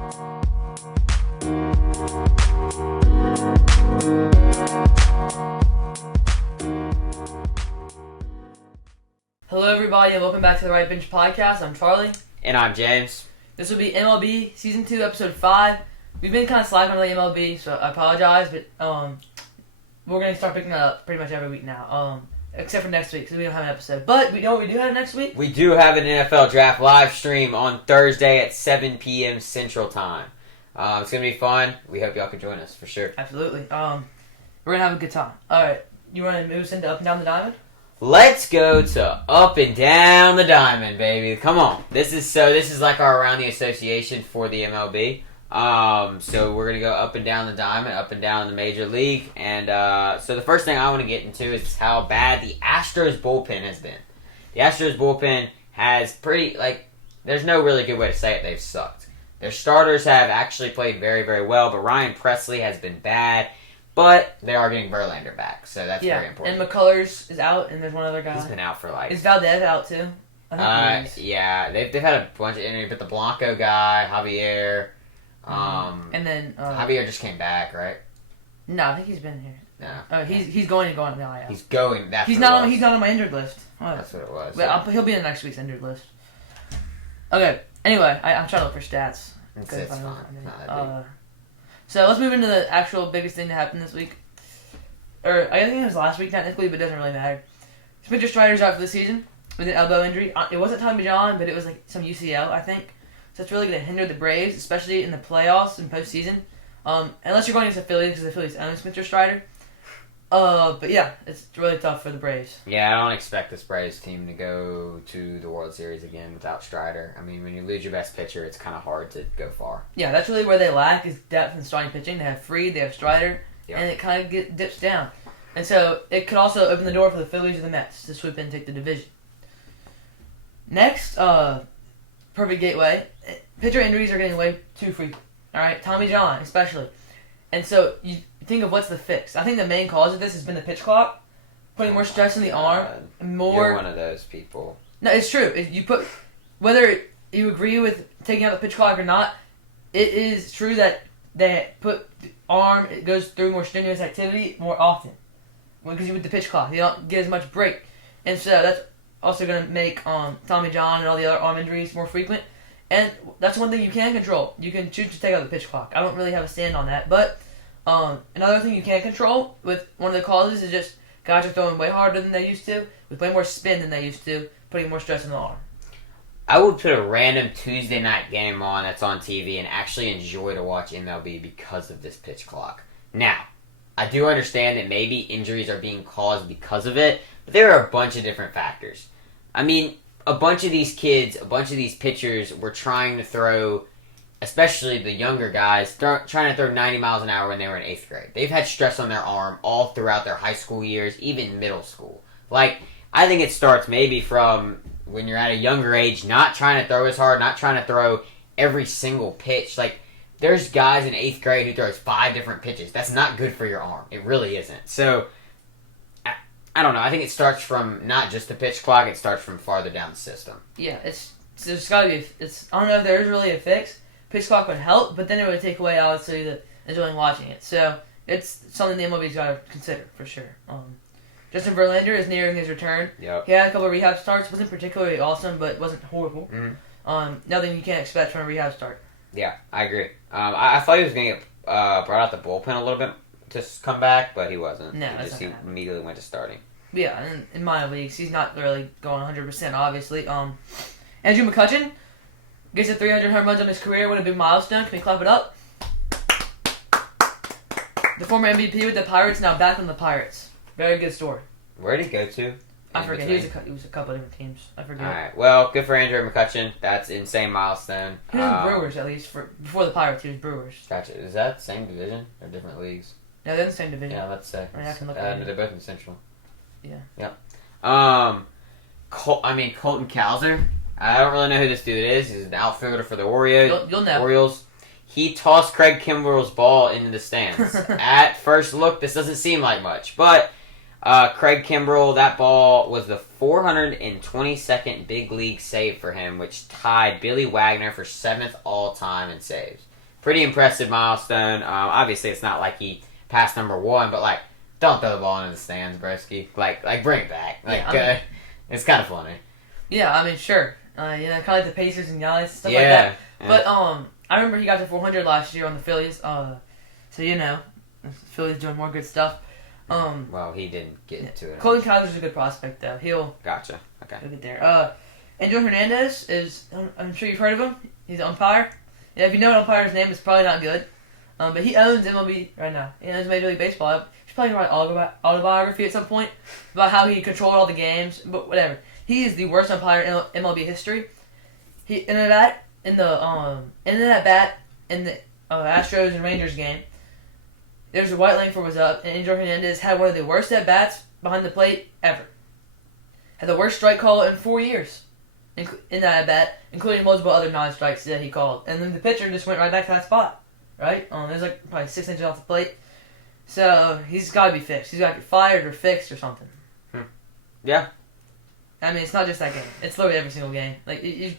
Hello everybody and welcome back to the Right Bench Podcast. I'm Charlie. And I'm James. This will be MLB Season 2, Episode 5. We've been kind of slacking on the MLB, so I apologize, but we're going to start picking it up pretty much every week now, except for next week, because we don't have an episode. But we know what we do have next week? We do have an NFL Draft live stream on Thursday at 7 p.m. Central Time. It's going to be fun. We hope y'all can join us, for sure. Absolutely. We're going to have a good time. Alright, you want to move us into Up and Down the Diamond? Let's go to Up and Down the Diamond, baby. Come on. This is like our Around the Association for the MLB. So we're going to go up and down the diamond, up and down the major league. And so the first thing I want to get into is how bad the Astros bullpen has been. The Astros bullpen has there's no really good way to say it. They've sucked. Their starters have actually played very, very well, but Ryan Presley has been bad. But they are getting Verlander back, so that's very important. And McCullers is out, and there's one other guy. He's been out for Is Valdez out too? Yeah, they've had a bunch of injuries, but the Blanco guy, Javier, and then Javier just came back, right? No, I think he's been here. No, he's going now. Yeah. He's going. He's not on my injured list. Oh. That's what it was. But he'll be in next week's injured list. Okay. Anyway, I'm trying to look for stats. It's fine. So let's move into the actual biggest thing that happened this week. Or I think it was last week technically, but it doesn't really matter. Spencer Strider's out for the season with an elbow injury. It wasn't Tommy John, but it was like some UCL, I think. So it's really going to hinder the Braves, especially in the playoffs and postseason. Unless you're going against the Phillies, because the Phillies own Spencer Strider. But yeah, it's really tough for the Braves. Yeah, I don't expect this Braves team to go to the World Series again without Strider. I mean, when you lose your best pitcher, it's kind of hard to go far. Yeah, that's really where they lack is depth in starting pitching. They have Fried, they have Strider, and it kind of dips down. And so it could also open the door for the Phillies or the Mets to swoop in and take the division. Next, perfect gateway. Pitcher injuries are getting way too frequent. All right, Tommy John especially. And so you think of what's the fix. I think the main cause of this has been the pitch clock, putting more stress on the arm. You're one of those people. No, it's true. If you put, whether you agree with taking out the pitch clock or not, it is true that they put the arm, it goes through more strenuous activity more often. Because with the pitch clock, you don't get as much break. And so that's also going to make Tommy John and all the other arm injuries more frequent. And that's one thing you can control. You can choose to take out the pitch clock. I don't really have a stand on that. But another thing you can control with one of the causes is just guys are throwing way harder than they used to, with way more spin than they used to, putting more stress on the arm. I would put a random Tuesday night game on that's on TV and actually enjoy to watch MLB because of this pitch clock. Now, I do understand that maybe injuries are being caused because of it, but there are a bunch of different factors. I mean, a bunch of these kids, a bunch of these pitchers were trying to throw, especially the younger guys, trying to throw 90 miles an hour when they were in 8th grade. They've had stress on their arm all throughout their high school years, even middle school. I think it starts maybe from when you're at a younger age, not trying to throw as hard, not trying to throw every single pitch. There's guys in 8th grade who throws 5 different pitches. That's not good for your arm. It really isn't. So, I don't know. I think it starts from not just the pitch clock. It starts from farther down the system. Yeah, there's got to be. I don't know if there's really a fix. Pitch clock would help, but then it would take away obviously the enjoying watching it. So it's something the MLB's got to consider for sure. Justin Verlander is nearing his return. Yep. He had a couple of rehab starts. Wasn't particularly awesome, but wasn't horrible. Mm-hmm. Nothing you can't expect from a rehab start. Yeah, I agree. I thought he was going to get brought out the bullpen a little bit to come back, but he wasn't. No, he immediately went to starting. Yeah, in minor leagues, he's not really going 100%, obviously. Andrew McCutchen gets to 300 home runs on his career. What a big milestone. Can we clap it up? The former MVP with the Pirates, now back on the Pirates. Very good story. Where did he go to? I forget. He was a couple of different teams. I forget. All right. Well, good for Andrew McCutchen. That's an insane milestone. He was Brewers, at least. Before the Pirates, he was Brewers. Gotcha. Is that the same division or different leagues? No, they're in the same division. Yeah, let's say. I can look they're both in Central. Yeah. Yep. Colton Cowser. I don't really know who this dude is. He's an outfielder for the Orioles. You'll know. Orioles. He tossed Craig Kimbrell's ball into the stands. At first look, this doesn't seem like much, but Craig Kimbrell, that ball was the 422nd big league save for him, which tied Billy Wagner for 7th all-time in saves. Pretty impressive milestone. Obviously, it's not like he passed number 1, but, like, don't throw the ball into the stands, broski. Like bring it back. Like, it's kind of funny. Yeah, I mean, sure. Kind of like the Pacers and Giannis, stuff like that. Yeah. But, I remember he got to 400 last year on the Phillies. So, the Phillies doing more good stuff. Well, he didn't get to it. Colton Cowser's a good prospect, though. Gotcha. Okay. He'll get there. Angel Hernandez is, I'm sure you've heard of him. He's an umpire. Yeah, if you know an umpire's name, it's probably not good. But he owns MLB right now. He owns Major League Baseball. He's probably write an autobiography at some point about how he controlled all the games. But whatever. He is the worst umpire in MLB history. In that bat in the Astros and Rangers game, there's a White Langford was up, and Angel Hernandez had one of the worst at bats behind the plate ever. Had the worst strike call in 4 years in that at bat, including multiple other non-strikes that he called. And then the pitcher just went right back to that spot, right? It was like probably 6 inches off the plate. So he's got to be fixed. He's got to get fired or fixed or something. Yeah. I mean, it's not just that game. It's literally every single game. Like, you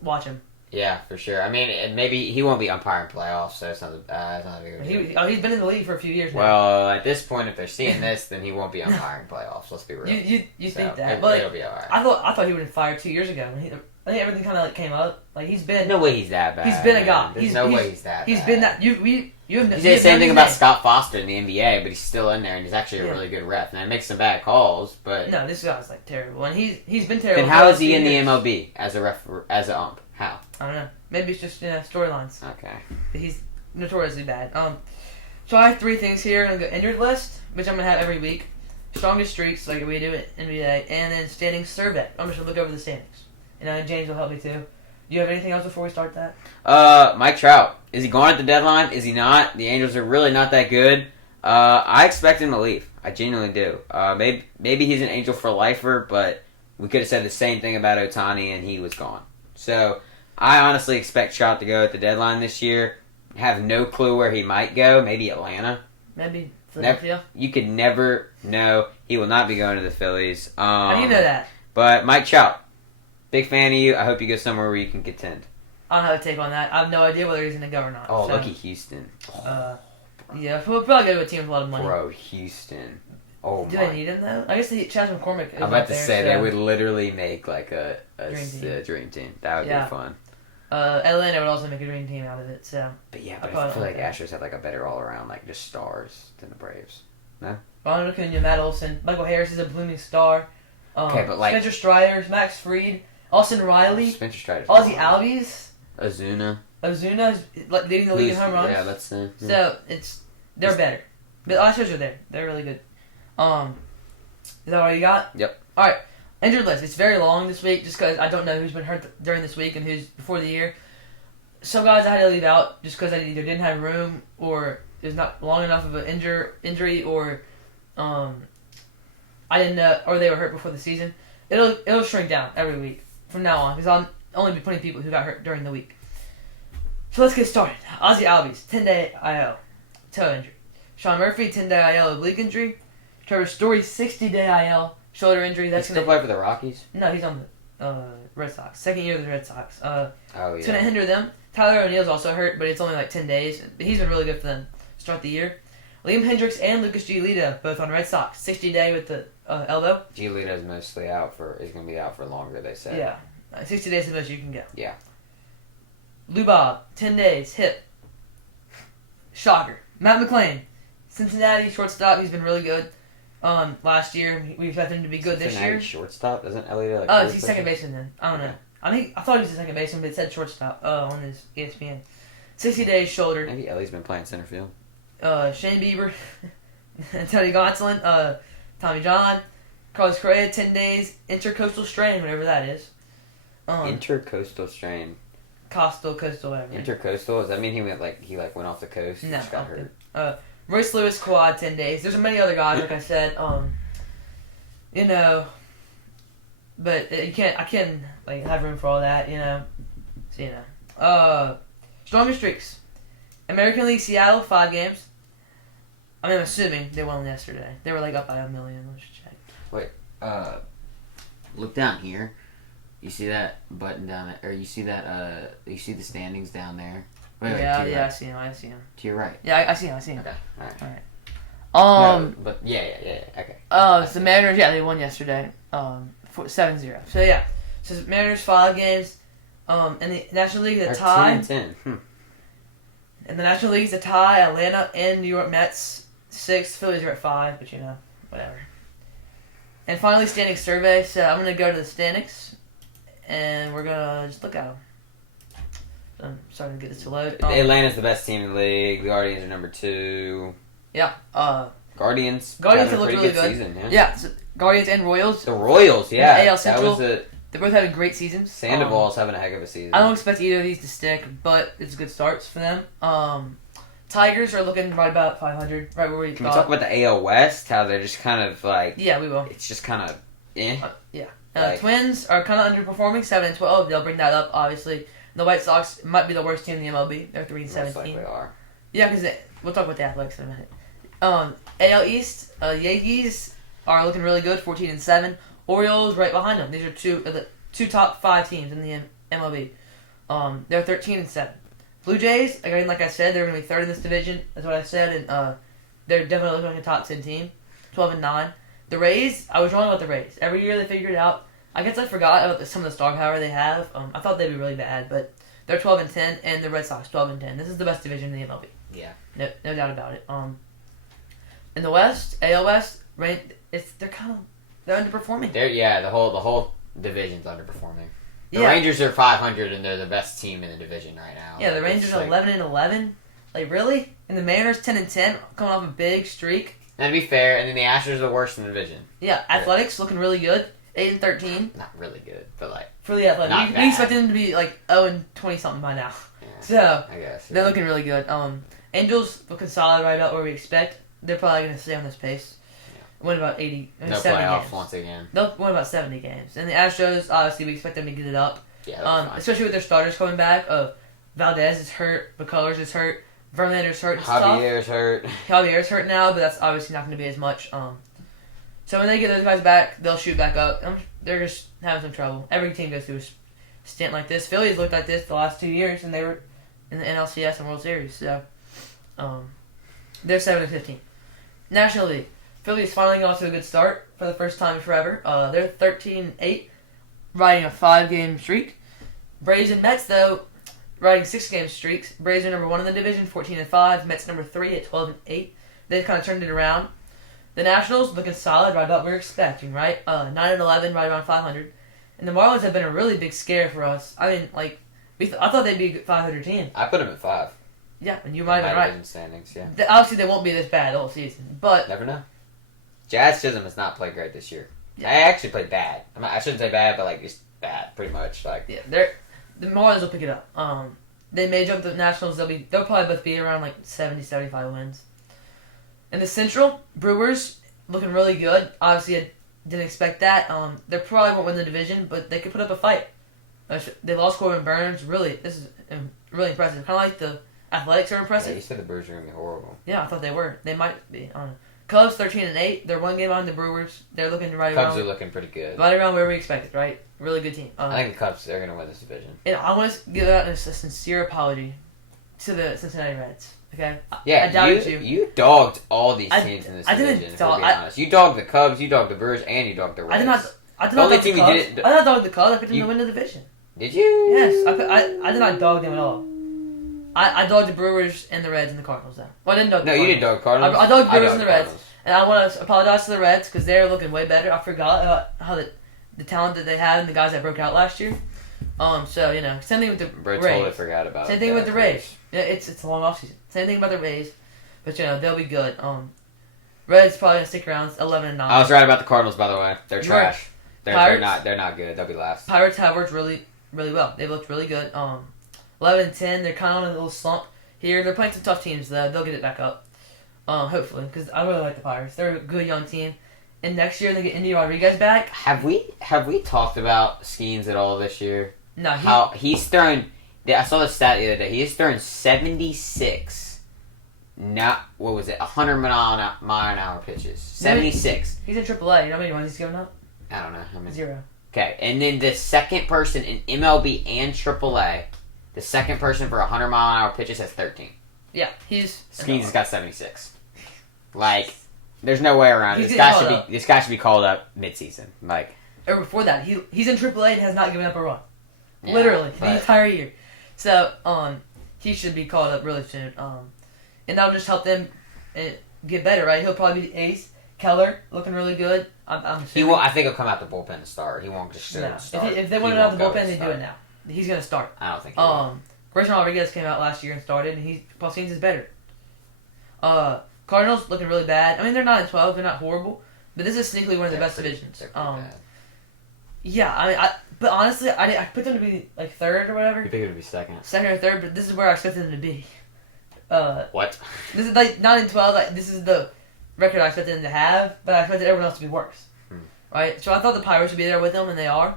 watch him. Yeah, for sure. I mean, maybe he won't be umpiring playoffs, so it's not a big deal. He's been in the league for a few years now. Well, at this point, if they're seeing this, then he won't be umpiring playoffs. Let's be real. You think that? But it'll be all right. I thought he would have been fired 2 years ago. I think everything kind of came up. Like he's been. No way he's that bad. He's been a guy. There's no way he's that. He's bad. been that. You say the same thing about Scott Foster in the NBA, but he's still in there, and he's actually a really good ref. Now, he makes some bad calls, but no, this guy's like terrible, and he's been terrible. Then how is he in the MLB as a ref, as an ump? How? I don't know. Maybe it's just storylines. Okay. But he's notoriously bad. So I have 3 things here on the injured list, which I'm gonna have every week. Strongest streaks, like we do at NBA, and then standings survey. I'm just gonna look over the standings. And James will help me too. Do you have anything else before we start that? Mike Trout. Is he going at the deadline? Is he not? The Angels are really not that good. I expect him to leave. I genuinely do. Maybe he's an Angel for lifer, but we could have said the same thing about Ohtani, and he was gone. So I honestly expect Trout to go at the deadline this year. Have no clue where he might go. Maybe Atlanta. Maybe Philadelphia. You could never know. He will not be going to the Phillies. How do you know that? But Mike Trout, big fan of you. I hope you go somewhere where you can contend. I don't have a take on that. I have no idea whether he's going to go or not. Oh, lucky Houston. Yeah, we'll probably go to a team with a lot of money. Bro, Houston. Oh, do they need him, though? I guess Chas McCormick is I'm about to there, say, so. they would literally make like a dream team. That would be fun. Atlanta would also make a dream team out of it, so. But yeah, I feel like Astros have like a better all-around, like just stars than the Braves. No? Ronald Acuna, Matt Olson, Michael Harris is a blooming star. Okay, but like Spencer Strider, Max Fried, Austin Riley, Spencer Strider, Ozzy Albies, Ozuna is like leading the league in home runs. Yeah, that's so they're better. But the Astros are there. They're really good. Is that all you got? Yep. All right. Injured list. It's very long this week just because I don't know who's been hurt during this week and who's before the year. Some guys I had to leave out just because I either didn't have room or it was not long enough of an injury or I didn't know, or they were hurt before the season. It'll shrink down every week from now on because I'll only be putting people who got hurt during the week. So let's get started. Ozzy Albies, 10-day IL, toe injury. Sean Murphy, 10-day IL, oblique injury. Trevor Story, 60-day IL, shoulder injury. That's still play for the Rockies? No, he's on the Red Sox. Second year of the Red Sox. It's going to hinder them. Tyler O'Neill's also hurt, but it's only like 10 days. He's been really good for them to start the year. Liam Hendricks and Lucas Giolito, both on Red Sox. 60-day with the elbow. Giolito's mostly is going to be out for longer, they said. Yeah. 60 days is the most you can get. Yeah. Lou Bob, 10 days, hip. Shocker. Matt McClain, Cincinnati shortstop. He's been really good. Last year, we expect him to be good this year. Shortstop? Doesn't Elliott like? Oh, is he second baseman then? I don't know. I thought he was a second baseman, but it said shortstop. On his ESPN. 60 days shoulder. Maybe Ellie's been playing center field. Shane Bieber, Tony Gonsolin, Tommy John, Carlos Correa, 10 days, intercoastal strain, whatever that is. Intercoastal strain. Coastal, whatever. Intercoastal? Does that mean he went off the coast and just got hurt? Royce Lewis quad, 10 days. There's many other guys, like I said. But I can't have room for all that, So strongest streaks. American League Seattle, 5 games. I mean, I'm assuming they won yesterday. They were like up by 1 million. Let's check. Wait, look down here. You see that button down there? Or you see that, you see the standings down there? Wait, Yeah, right. I see him. To your right. Yeah, I see him. Okay, alright. No, but yeah, okay. It's the Mariners, they won yesterday. 7-0. So, yeah. So, Mariners 5 games. In the National League, the tie. 2-10. In the National League, the tie. Atlanta and New York Mets 6. Phillies are at 5, but whatever. And finally, standings survey. So, I'm going to go to the standings, and we're going to just look at them. I'm starting to get this to load. Atlanta's the best team in the league. The Guardians are number 2. Yeah. Guardians have a looked pretty really good good. season, Yeah, so Guardians and Royals. The Royals, yeah. The AL Central. That was They're both having great seasons. Sandoval's having a heck of a season. I don't expect either of these to stick, but it's good starts for them. Tigers are looking right about 500, right where we Can we talk about the AL West? How they're just kind of like... Yeah, we will. It's just kind of... Yeah. Twins are kind of underperforming, 7-12. They'll bring that up, obviously. The White Sox might be the worst team in the MLB. They're 3-17. Most likely are. Yeah, because we'll talk about the Athletics in a minute. AL East, Yankees are looking really good, 14-7. Orioles right behind them. These are the two top 5 teams in the MLB. They're 13-7. Blue Jays, again, like I said, they're going to be 3rd in this division. That's what I said, and they're definitely looking like a top 10 team, 12-9. The Rays, I was wrong about the Rays. Every year they figure it out. I guess I forgot about some of the star power they have. I thought they'd be really bad, but they're 12-10, and the Red Sox 12-10. This is the best division in the MLB. Yeah, no doubt about it. In the West, AL West, they're underperforming. The whole division's underperforming. The Yeah. Rangers are 500, and they're the best team in the division right now. Yeah, the Rangers are 11-11. Like really? And the Mariners 10-10, coming off a big streak. And to be fair, and then the Astros are the worst in the division. Yeah, Athletics looking really good, 8-13. Not really good, but like For the Athletics, we expect them to be like 0-20 something by now. yeah, So I guess they're looking really good. Angels looking solid right about where we expect. They're probably going to stay on this pace. Win about 80, no 70 playoffs games. once again. They'll win about 70 games. And the Astros, obviously, we expect them to get it up. Yeah, that's fine. Especially with their starters coming back. Valdez is hurt. McCullers is hurt. Verlander's hurt. It's Javier's hurt. Javier's hurt now, but that's obviously not going to be as much. So when they get those guys back, they'll shoot back up. They're just having some trouble. Every team goes through a stint like this. Phillies looked like this the last 2 years, and they were in the NLCS and World Series. So they're 7-15. National League. Phillies finally got off to a good start for the first time in forever. They're 13-8, riding a 5-game streak. Braves and Mets, though, riding 6-game streaks. Braves are number 1 in the division, 14-5. Mets number 3 at 12-8. They've kind of turned it around. The Nationals looking solid, right about what we were expecting, right? 9-11, right around 500. And the Marlins have been a really big scare for us. I mean, like, I thought they'd be a 500 team. I put them at 5. Yeah, and you might have been right. Standings, yeah. Obviously, they won't be this bad all season, but Never know. Jazz Chisholm has not played great this year. Yeah. I actually played bad. I shouldn't say bad, but like just bad, pretty much. Like yeah, the Marlins will pick it up. They may jump the Nationals. They'll probably both be around like 70, 75 wins. In the Central, Brewers looking really good. Obviously, I didn't expect that. They probably won't win the division, but they could put up a fight. They lost Corbin Burns. Really, this is really impressive. Kind of like the Athletics are impressive. yeah, you said the Brewers are gonna be horrible. Yeah, I thought they were. They might be. I don't know. Cubs 13-8. They're 1 game on the Brewers. They're looking right Cubs around. are looking pretty good. Right around where we expected. Right, really good team. I think the Cubs are gonna win this division. And I want to give out a sincere apology to the Cincinnati Reds. Okay. Yeah, I doubted you. You dogged all these teams in this division. Didn't If we're being honest, you dogged the Cubs, you dogged the Brewers, and you dogged the Reds. I did The not only dog team the you Cubs. didn't- I did not dog the Cubs. I picked them to win the division. Did you? Yes, I did not dog them at all. I dogged the Brewers and the Reds and the Cardinals though. Well, I didn't dog. No, the you Cardinals. didn't dog Cardinals. I dogged the Brewers and the Reds. Cardinals. And I want to apologize to the Reds because they're looking way better. I forgot about how the talent that they had and the guys that broke out last year. So same thing with the Bro Rays. totally forgot about Same thing with the Rays. Rays. Yeah, it's a long off season. Same thing about the Rays, but they'll be good. Reds probably gonna stick around 11-9. I was right about the Cardinals, by the way. They're You were. trash. They're Pirates? not good. They'll be last. Pirates have worked really, really well. They've looked really good. 11-10. They're kind of on a little slump here. They're playing some tough teams though. They'll get it back up. Hopefully, because I really like the Pirates. They're a good young team. And next year they get Indy Rodriguez back. Have we talked about Skeens at all this year? No, How he's thrown. I saw the stat the other day. He has thrown 76 what was it? 100 mile an hour pitches. 76. He's in AAA. You know how many runs he's given up? I don't know how many. 0. Okay, and then the second person in MLB and AAA, the second person for 100 mile an hour pitches has 13. Yeah, Skeens has got 76. Like, there's no way around it. This guy should be called up midseason. Like, or before that, he's in AAA and has not given up a run. Yeah, Literally the entire year. So he should be called up really soon. And that'll just help them get better, right? He'll probably be ace. Keller looking really good. I'm assuming. I think he'll come out the bullpen to start. He won't just start. If they want it out the bullpen, they do it now. He's gonna start. I don't think he will. Grayson Rodriguez came out last year and started, and Paul Skeens is better. Cardinals looking really bad. I mean, they're not in 12. They're not horrible, but this is sneakily one of the best divisions. Yeah, I mean, but honestly, I picked them to be like third or whatever. You think it would be second? Second or third, but this is where I expected them to be. What? This is like 9 and 12. Like, this is the record I expected them to have, but I expected everyone else to be worse. Right? So I thought the Pirates would be there with them, and they are.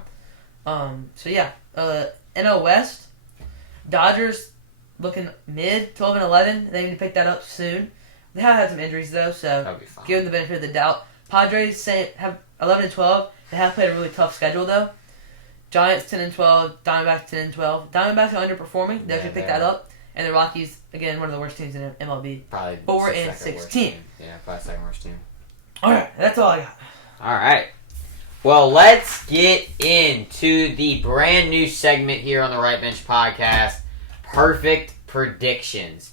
So yeah, NL West, Dodgers looking mid, 12 and 11. They need to pick that up soon. They have had some injuries though, so give them the benefit of the doubt. Padres have 11 and 12. They have played a really tough schedule though. Giants 10 and 12, Diamondbacks 10 and 12. Diamondbacks are underperforming. They should pick that up. And the Rockies, again, one of the worst teams in MLB. Probably 4 and 16. Yeah, probably second worst team. All right, that's all I got. All right. Well, let's get into the brand new segment here on the Right Bench Podcast, Perfect Predictions.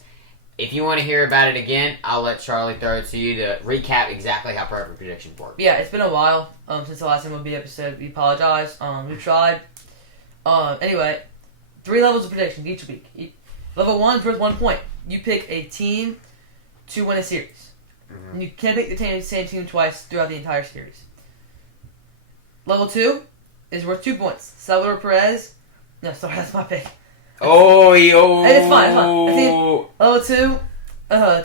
If you want to hear about it again, I'll let Charlie throw it to you to recap exactly how Perfect Predictions work. Yeah, it's been a while since the last MLB episode. We apologize. We've tried. Anyway, 3 levels of predictions each week. Level 1 is worth 1 point. You pick a team to win a series. Mm-hmm. And you can't pick the same team twice throughout the entire series. Level 2 is worth 2 points. Salvador Perez. No, sorry, that's my pick. Oh, it's fine. Level 2,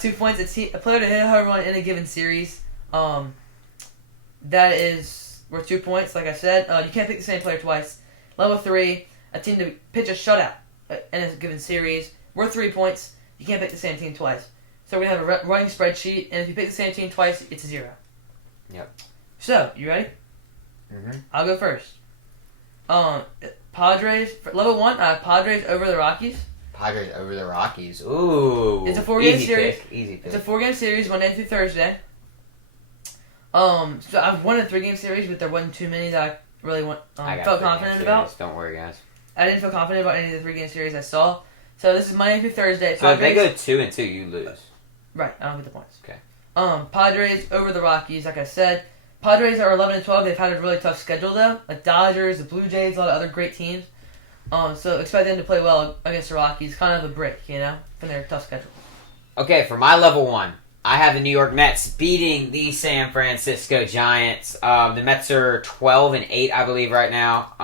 2 points. A player to hit a home run in a given series. That is worth 2 points, like I said. You can't pick the same player twice. Level 3, a team to pitch a shutout in a given series. Worth 3 points. You can't pick the same team twice. So we have a running spreadsheet, and if you pick the same team twice, it's a 0. Yep. So, you ready? Mm-hmm. I'll go first. Padres, level 1, Padres over the Rockies. Padres over the Rockies. Ooh. It's a 4-game series. Easy pick. It's a 4-game series, Monday through Thursday. So I've won a 3-game series, but there wasn't too many that I really felt confident about. Don't worry, guys. I didn't feel confident about any of the 3-game series I saw. So this is Monday through Thursday. So Padres, if they go 2-2, you lose. Right, I don't get the points. Okay. Padres over the Rockies, like I said. Padres are 11 and 12. They've had a really tough schedule though. Like Dodgers, the Blue Jays, a lot of other great teams. So expect them to play well against the Rockies. Kind of a break, from their tough schedule. Okay, for my level 1, I have the New York Mets beating the San Francisco Giants. The Mets are 12 and 8, I believe, right now.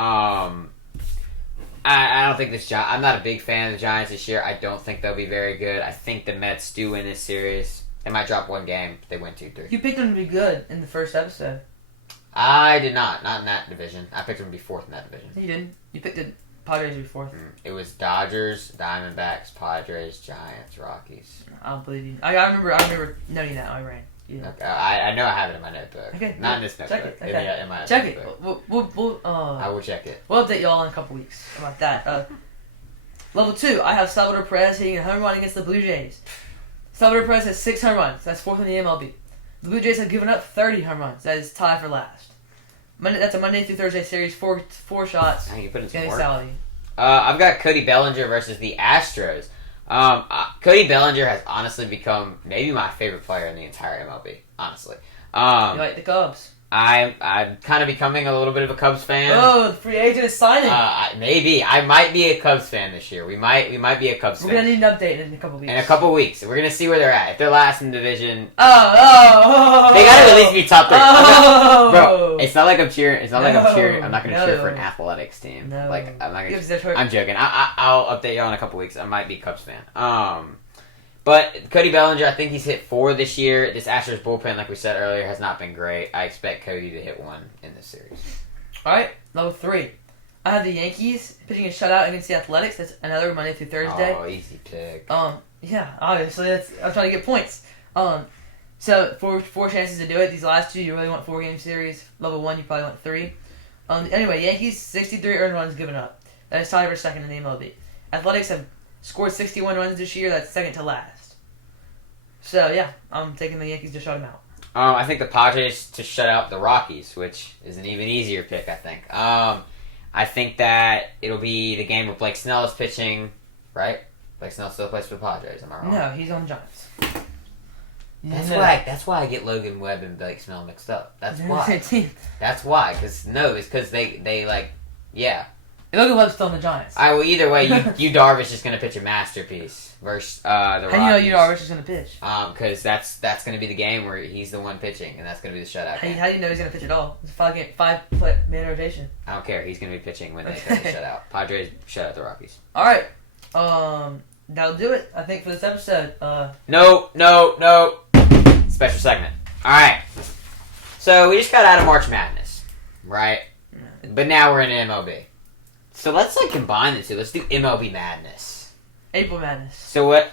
I don't think I'm not a big fan of the Giants this year. I don't think they'll be very good. I think the Mets do win this series. They might drop 1 game. They win 2-3. You picked them to be good in the first episode. I did not. Not in that division. I picked them to be 4th in that division. You didn't. You picked the Padres to be 4th. It was Dodgers, Diamondbacks, Padres, Giants, Rockies. I don't believe you. I remember noting that. I ran. Yeah. Okay. I know I have it in my notebook. Okay. Not in this notebook. Check it. Okay. In my check notebook. We'll I will check it. We'll update y'all in a couple weeks about that. Level 2, I have Salvador Perez hitting a home run against the Blue Jays. Salvador Perez has 6 home runs. That's 4th in the MLB. The Blue Jays have given up 30 home runs. That is tied for last. That's a Monday through Thursday series. 4 shots. Dang, you put in some getting work. salary. I've got Cody Bellinger versus the Astros. Cody Bellinger has honestly become maybe my favorite player in the entire MLB. Honestly. You like the Cubs? I'm kind of becoming a little bit of a Cubs fan. Oh, the free agent is signing. Maybe I might be a Cubs fan this year. We might be a Cubs fan. We're gonna need an update in a couple weeks. In a couple weeks, we're gonna see where they're at. If they're last in the division, they gotta at least be top 3. Bro, it's not like I'm cheering. It's not like I'm cheering. I'm not gonna cheer for an athletics team. No. Like I'm not gonna. I'm joking. I'll update y'all in a couple weeks. I might be a Cubs fan. But Cody Bellinger, I think he's hit 4 this year. This Astros bullpen, like we said earlier, has not been great. I expect Cody to hit 1 in this series. All right, level 3. I have the Yankees pitching a shutout against the Athletics. That's another Monday through Thursday. Oh, easy pick. Yeah, obviously I'm trying to get points. So four chances to do it. These last two, you really want 4-game series. Level 1, you probably want 3. Anyway, Yankees 63 earned runs given up. That is tied for second in the MLB. Athletics have scored 61 runs this year. That's second to last. So yeah, I'm taking the Yankees to shut them out. I think the Padres to shut out the Rockies, which is an even easier pick. I think. I think that it'll be the game where Blake Snell is pitching. Right? Blake Snell still plays for the Padres. Am I wrong? No, he's on the Giants. That's why I get Logan Webb and Blake Snell mixed up. That's why. That's why. It's because they like, yeah. Logan Webb's still on the Giants. Well, either way, you Darvish is going to pitch a masterpiece versus the Rockies. How do you know you Darvish is going to pitch? Because that's going to be the game where he's the one pitching, and that's going to be the shutout game. How do you know he's going to pitch at all? It's a 5-man rotation. I don't care. He's going to be pitching when they pitch the shutout. Padres shut out the Rockies. All right. That'll do it, I think, for this episode. No. Special segment. All right. So we just got out of March Madness, right? But now we're in MLB. So let's combine the two. Let's do MLB Madness. April Madness. So what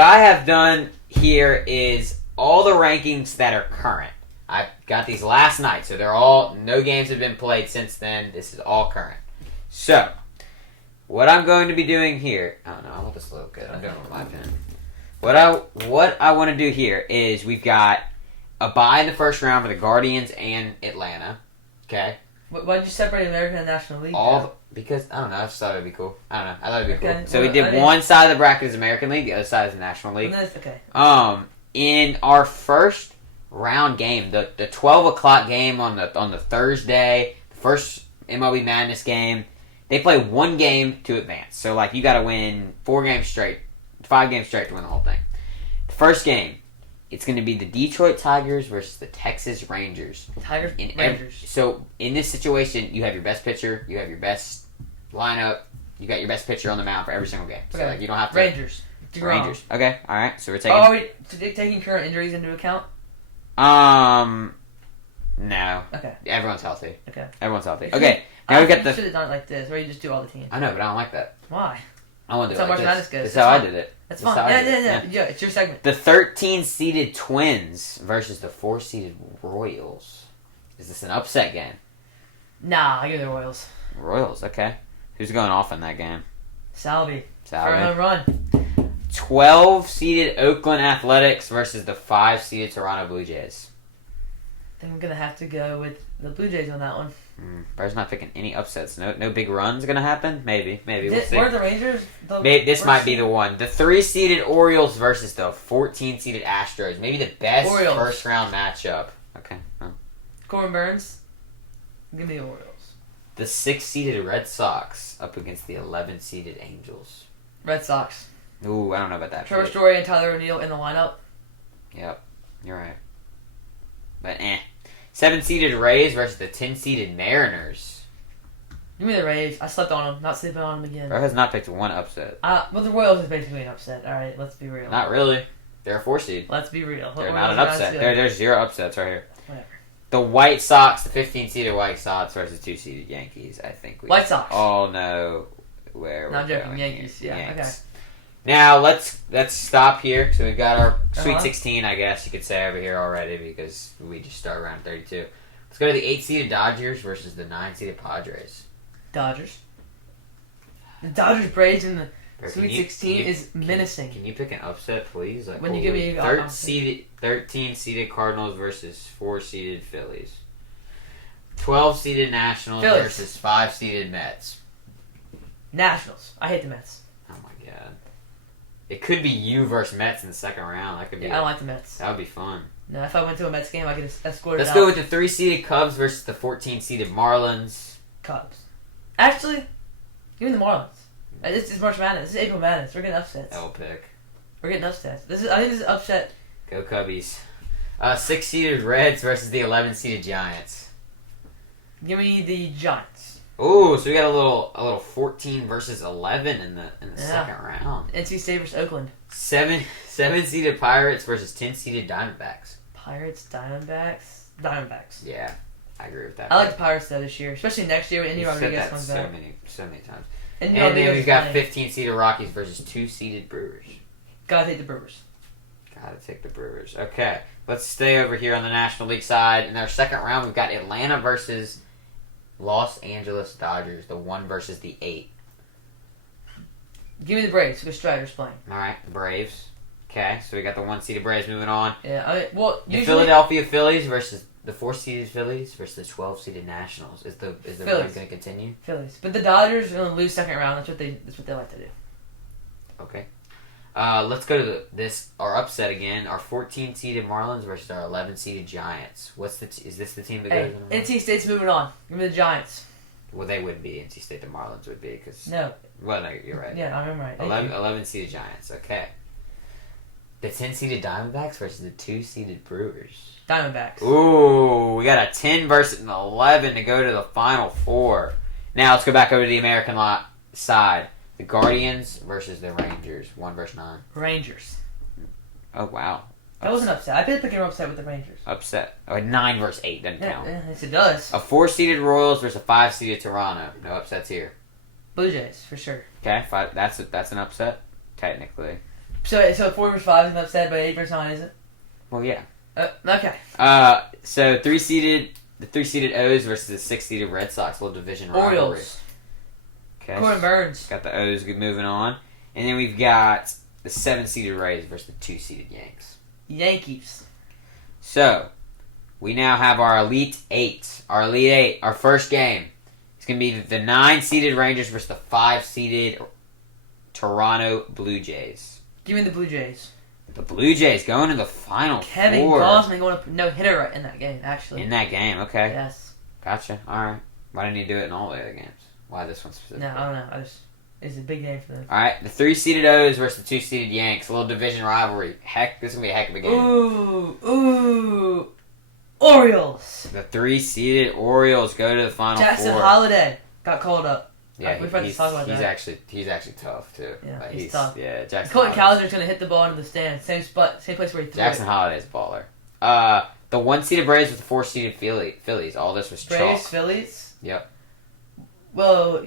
I have done here is all the rankings that are current. I got these last night, so no games have been played since then. This is all current. So what I'm going to be doing here, I don't know, I want this to look good. I'm doing it with my pen. What I want to do here is we've got a bye in the first round for the Guardians and Atlanta. Okay. Why did you separate American and National League? Because I don't know. I just thought it'd be cool. I don't know. I thought it'd be cool. Okay. So we did one side of the bracket is American League, the other side is the National League. Okay. In our first round game, the 12:00 game on the Thursday, the first MLB Madness game, they play one game to advance. So you got to win 5 games straight to win the whole thing. The first game, it's going to be the Detroit Tigers versus the Texas Rangers. Rangers. So in this situation, you have your best pitcher, you have your best lineup, you got your best pitcher on the mound for every single game. So Okay. You don't have to. Rangers. Rangers. Okay. All right. So we're taking. Oh, wait. Taking current injuries into account? No. Okay. Everyone's healthy. Okay. Everyone's healthy. Okay. Now we got You should have done it like this, where you just do all the teams. I know, but I don't like that. Why? I want to do it That's like how March this. Madness goes. That's That's how I fine. did it. That's That's fine. how I did it. Yeah, it's your segment. The 13-seeded Twins versus the 4-seeded Royals. Is this an upset game? Nah, I give the Royals. Royals, okay. Who's going off in that game? Salvi. For a home run. 12-seeded Oakland Athletics versus the 5-seeded Toronto Blue Jays. I think I'm going to have to go with the Blue Jays on that one. Bear's not picking any upsets. No big runs going to happen? Maybe. We'll see. Were the Rangers? This might be the one. The 3-seeded Orioles versus the 14-seeded Astros. Maybe the best first-round matchup. Okay. Corbin Burns? Give me the Orioles. The 6-seeded Red Sox up against the 11-seeded Angels. Red Sox. Ooh, I don't know about that. Trevor Story and Tyler O'Neill in the lineup. Yep, you're right. But 7-seeded Rays versus the 10-seeded Mariners. Give me the Rays. I slept on them. Not sleeping on them again. Bro has not picked one upset. But the Royals is basically an upset. All right, let's be real. Not really. They're a 4-seed. Let's be real. They're not an upset. There's 0 upsets right here. Whatever. The White Sox, the 15-seeded White Sox versus 2-seeded Yankees. I think we White Sox. all know where Not we're joking. going. Yankees. Yeah. Yanks. Okay. Now let's stop here. So we've got our Sweet Uh-huh. 16, I guess you could say, over here already because we just started around 32. Let's go to the 8-seeded Dodgers versus the 9-seeded Padres. Dodgers. The Dodgers Braves in the Bro, Sweet 16 is menacing. Can you pick an upset, please? When you give me 13-seeded Cardinals versus 4-seeded Phillies. 12-seeded Nationals Phillies. versus 5-seeded Mets. Nationals. I hate the Mets. Oh my god. It could be you versus Mets in the second round. That could be. I don't like the Mets. That would be fun. No, if I went to a Mets game, I could escort it Let's out. go with the 3-seeded Cubs versus the 14-seeded Marlins. Cubs. Actually, give me the Marlins. This is March Madness. This is April Madness. We're getting upsets. L pick. We're getting upsets. I think this is upset. Go Cubbies. 6-seeded Reds versus the 11-seeded Giants. Give me the Giants. Ooh, so we got a little 14 versus 11 in the second round. NC State versus Oakland. 7-seeded Pirates versus 10-seeded Diamondbacks. Pirates, Diamondbacks. Yeah. I agree with that. I like the Pirates though this year, especially next year when Indy Rodriguez comes back. So many times. Indy And then Rodriguez we've got playing. 15-seeded Rockies versus 2-seeded Brewers. Gotta take the Brewers. Gotta take the Brewers. Okay, let's stay over here on the National League side. In our second round, we've got Atlanta versus Los Angeles Dodgers, the 1 versus the 8. Give me the Braves because Strider's playing. All right, Braves. Okay, so we got the 1-seeded Braves moving on. Yeah, the The Philadelphia Phillies versus the 4-seeded Phillies versus the 12-seeded Nationals. Is the run going to continue? Phillies, but the Dodgers are going to lose second round. That's what they like to do. Okay. Let's go to our upset again. Our 14-seeded Marlins versus our 11-seeded Giants. Is this the team that goes? NC State's moving on. Give me the Giants. Well, they wouldn't be. NC State, the Marlins would be because. No. Well, no, you're right. Yeah, I'm right. 11-seeded Giants. Okay. The 10-seeded Diamondbacks versus the 2-seeded Brewers. Diamondbacks. Ooh, we got a 10 versus an 11 to go to the Final Four. Now let's go back over to the American side. The Guardians versus the Rangers. 1 versus 9. Rangers. Oh, wow. That was an upset. I picked an upset with the Rangers. Upset. Oh, 9 versus 8 doesn't count. Yes, it does. A 4-seeded Royals versus a 5-seeded Toronto. No upsets here. Blue Jays, for sure. Okay, 5. That's an upset, technically. So 4 versus 5 is an upset, but 8 versus 9 isn't? Well, yeah. Okay. So the 3-seeded O's versus the 6-seeded Red Sox, little division rivalry. Orioles. Okay. Corbin Burns. Got the O's moving on. And then we've got the 7-seeded Rays versus the 2-seeded Yanks. Yankees. So, we now have our Elite 8. Our Elite 8, our first game. It's going to be the 9-seeded Rangers versus the 5-seeded Toronto Blue Jays. Give me the Blue Jays. The Blue Jays going to the Final Kevin Four. Gausman going to no-hitter right in that game, actually. In that game, okay. Yes. Gotcha. All right. Why didn't you do it in all the other games? Why this one specifically? No, I don't know. It's a big game for them. All right. The 3-seeded O's versus the 2-seeded Yanks. A little division rivalry. Heck, this is going to be a heck of a game. Ooh. Orioles. The 3-seeded Orioles go to the Final Jackson Four. Holiday got called up. Yeah, we've had to talk about that. He's actually tough too. Yeah, he's tough. Yeah, Jackson. Colton Cowser's going to hit the ball into the stand. Same spot, same place where he threw Jackson it. Holiday's a baller. The 1-seeded Braves with the 4-seeded Phillies. All this was chalk. Braves, Phillies? Yep. Well,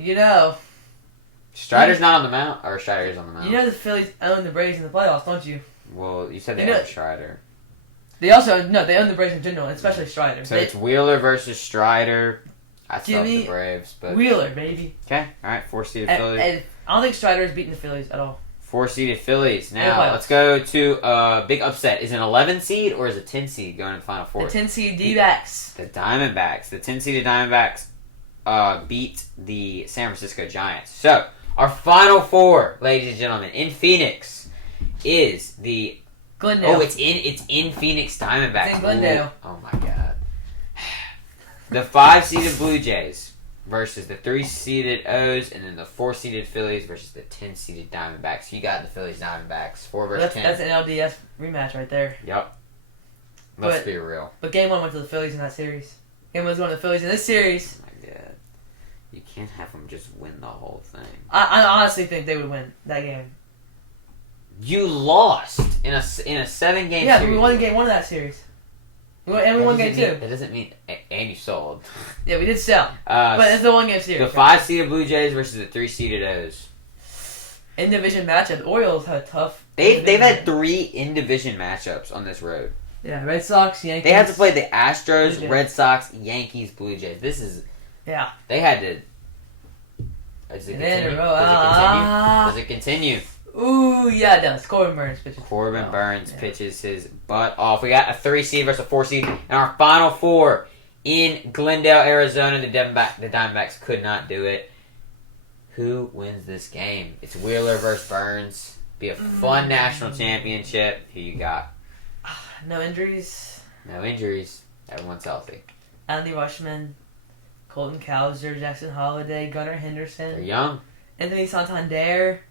Strider's not on the mound, or Strider is on the mound. You know the Phillies own the Braves in the playoffs, don't you? Well, you said they own Strider. They also they own the Braves in general, especially Strider. So it's Wheeler versus Strider. I still have the Braves, but Wheeler, baby. Okay, all right, 4-seeded Phillies. And I don't think Strider has beaten the Phillies at all. 4-seeded Phillies. Now let's go to big upset. Is it an 11 seed or is it 10 seed going to the Final Four? The 10 seed D-backs. The Diamondbacks. The 10-seeded Diamondbacks beat the San Francisco Giants. So our Final Four, ladies and gentlemen, in Phoenix is the Glendale. Oh, it's in Phoenix Diamondbacks. It's in Glendale. Ooh, oh my God. The 5-seeded Blue Jays versus the 3-seeded O's, and then the 4-seeded Phillies versus the 10-seeded Diamondbacks. You got the Phillies Diamondbacks 4 versus 10. That's an LDS rematch right there. Yep. Must be real. But game 1 went to the Phillies in that series. Game 1 was going to the Phillies in this series. Oh my God. You can't have them just win the whole thing. I honestly think they would win that game. You lost in a 7-game series. Yeah, but we won game 1 of that series. We won game 2. That doesn't mean... And you sold. Yeah, we did sell. But it's the 1-game series. The 5-seeded Blue Jays versus the 3-seeded O's. In-division matchup. The Orioles had a tough... They've had 3 in-division matchups on this road. Yeah, Red Sox, Yankees... They had to play the Astros, Red Sox, Yankees, Blue Jays. This is... Yeah. They had to... Does it continue? Does it continue? Ooh, yeah, it does. Corbin Burns pitches his butt off. We got a 3-seed versus a 4-seed. And our Final Four in Glendale, Arizona. The Diamondbacks could not do it. Who wins this game? It's Wheeler versus Burns. Be a fun national championship. Who you got? No injuries. No injuries. Everyone's healthy. Andy Rushman, Colton Cowser, Jackson Holiday, Gunnar Henderson. They're young. Anthony Santander.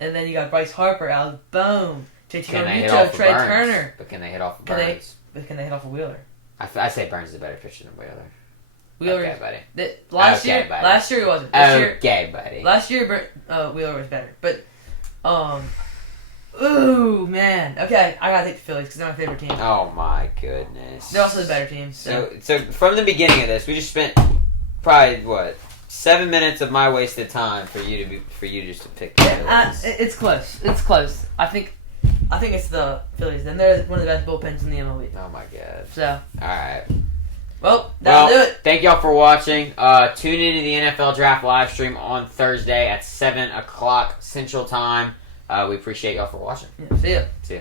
And then you got Bryce Harper, Alex Bohm, JT Realmuto, Trey Turner. But can they hit off of Burns? Can they hit off of Wheeler? I say Burns is a better pitcher than Wheeler. Wheeler, okay, buddy. Last year he wasn't. Okay, buddy. Last year, Wheeler was better. But, Ooh, man. Okay, I gotta take the Phillies because they're my favorite team. Oh my goodness. They're also the better team. So from the beginning of this, we just spent probably 7 minutes of my wasted time for you just to pick the Phillies. It's close. It's close. I think it's the Phillies. Then they're one of the best bullpens in the MLB. Oh my god. So. All right. Well, that'll do it. Thank y'all for watching. Tune into the NFL Draft live stream on Thursday at 7 o'clock Central Time. We appreciate y'all for watching. Yeah, see ya. See ya.